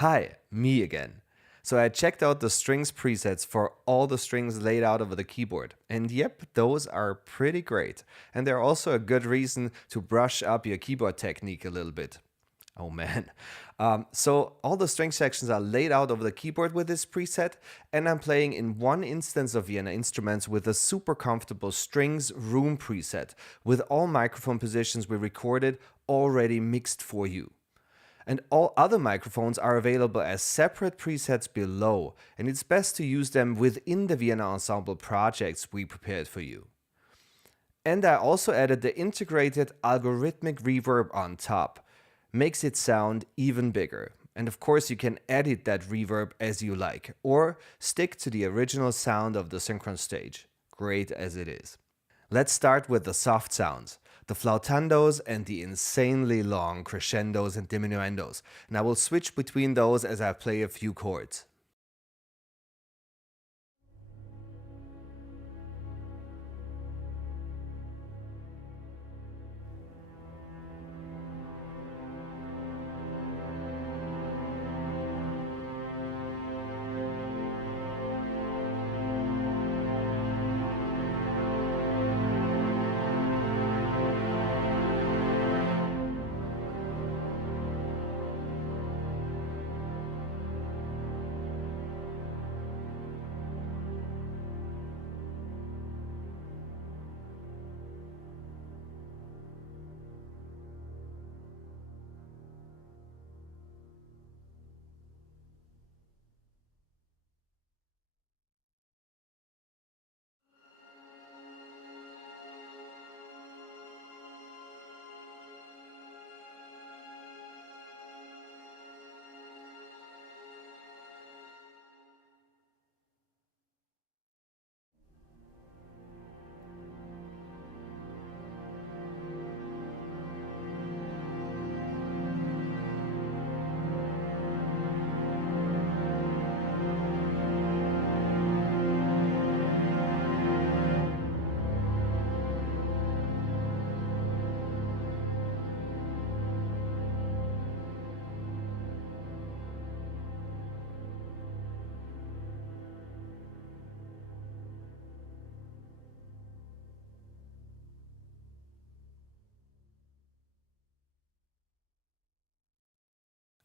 Hi, me again. So I checked out the strings presets for all the strings laid out over the keyboard. And yep, those are pretty great. And they're also a good reason to brush up your keyboard technique a little bit. Oh man. So all the string sections are laid out over the keyboard with this preset, and I'm playing in one instance of Vienna Instruments with a super comfortable strings room preset, with all microphone positions we recorded already mixed for you. And all other microphones are available as separate presets below, and it's best to use them within the Vienna Ensemble projects we prepared for you. And I also added the integrated algorithmic reverb on top. Makes it sound even bigger. And of course you can edit that reverb as you like, or stick to the original sound of the Synchron stage, great as it is. Let's start with the soft sounds, the flautandos and the insanely long crescendos and diminuendos, and I will switch between those as I play a few chords.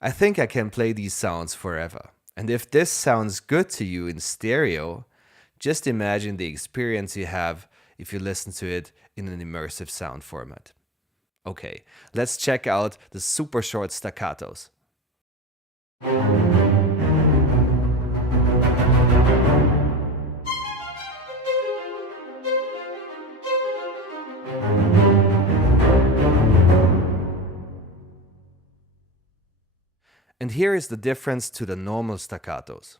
I think I can play these sounds forever. And if this sounds good to you in stereo, just imagine the experience you have if you listen to it in an immersive sound format. Okay, let's check out the super short staccatos. And here is the difference to the normal staccatos.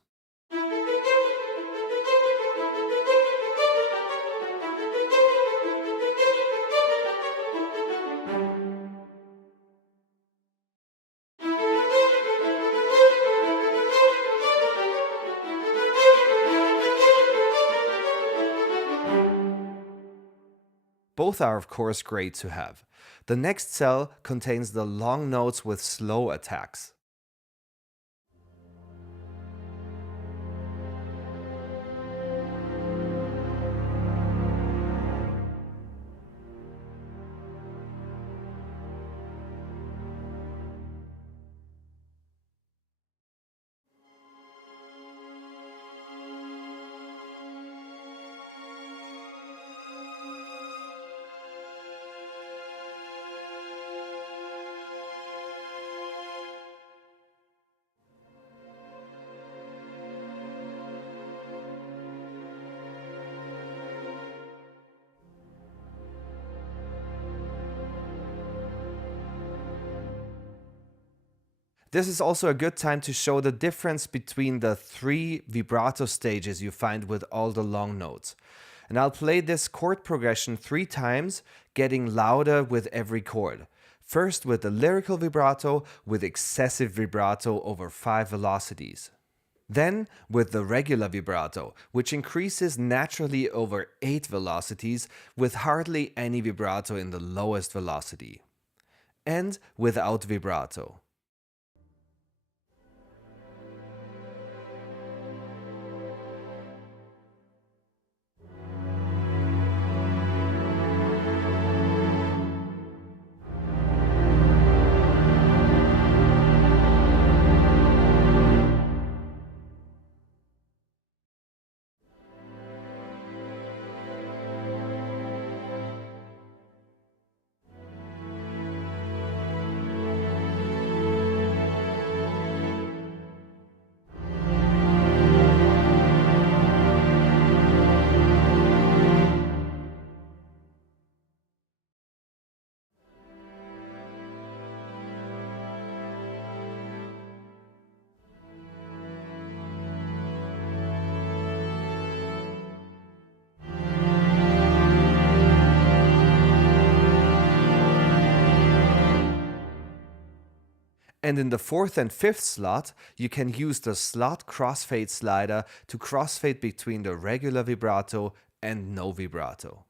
Both are of course great to have. The next cell contains the long notes with slow attacks. This is also a good time to show the difference between the three vibrato stages you find with all the long notes. And I'll play this chord progression 3 times, getting louder with every chord. First with the lyrical vibrato with excessive vibrato over 5 velocities. Then with the regular vibrato, which increases naturally over 8 velocities with hardly any vibrato in the lowest velocity. And without vibrato. And in the 4th and 5th slot, you can use the slot crossfade slider to crossfade between the regular vibrato and no vibrato.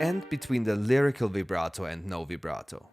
And between the lyrical vibrato and no vibrato.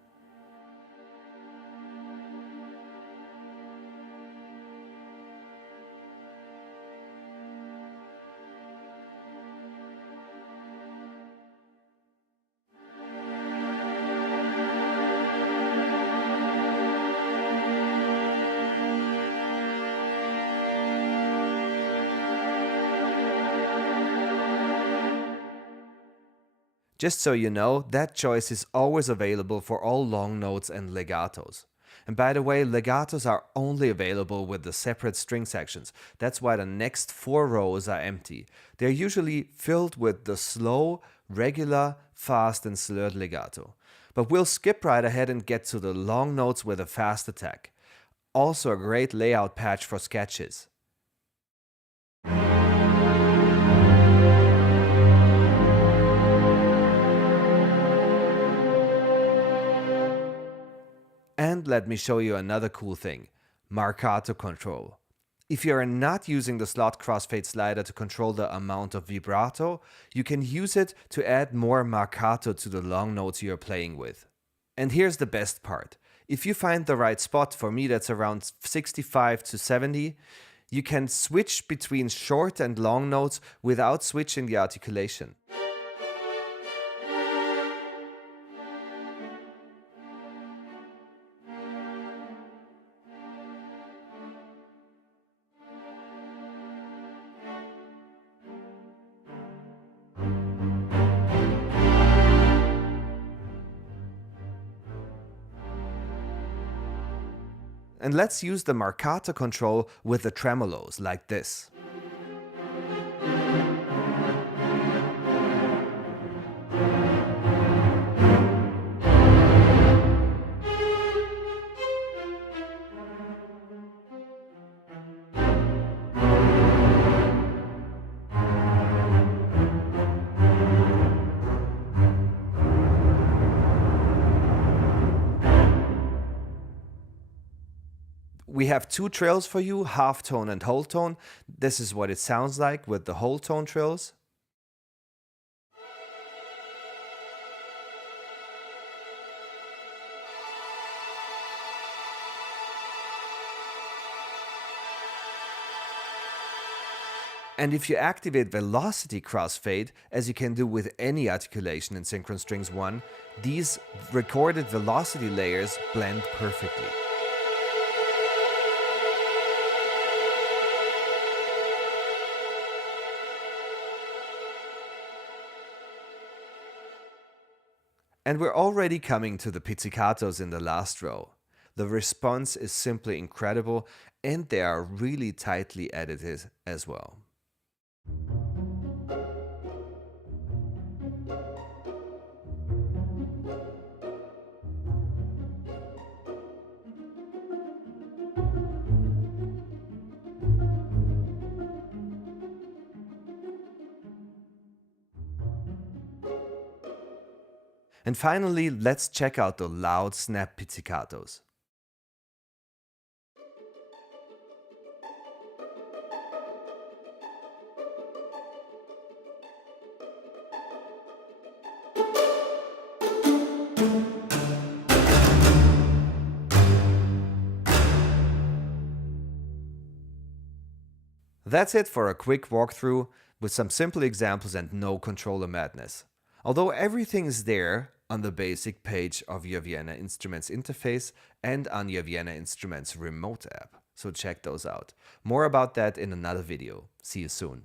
Just so you know, that choice is always available for all long notes and legatos. And by the way, legatos are only available with the separate string sections. That's why the next 4 rows are empty. They're usually filled with the slow, regular, fast and slurred legato. But we'll skip right ahead and get to the long notes with a fast attack. Also a great layout patch for sketches. And let me show you another cool thing, Marcato control. If you are not using the slot crossfade slider to control the amount of vibrato, you can use it to add more Marcato to the long notes you're playing with. And here's the best part. If you find the right spot, for me that's around 65 to 70, you can switch between short and long notes without switching the articulation. And let's use the Marcato control with the tremolos, like this. We have 2 trills for you, half tone and whole tone. This is what it sounds like with the whole tone trills. And if you activate velocity crossfade, as you can do with any articulation in Synchron Strings I, these recorded velocity layers blend perfectly. And we're already coming to the pizzicatos in the last row. The response is simply incredible, and they are really tightly edited as well. And finally, let's check out the loud snap pizzicatos. That's it for a quick walkthrough with some simple examples and no controller madness. Although everything is there on the basic page of your Vienna Instruments interface and on your Vienna Instruments remote app, so check those out. More about that in another video. See you soon.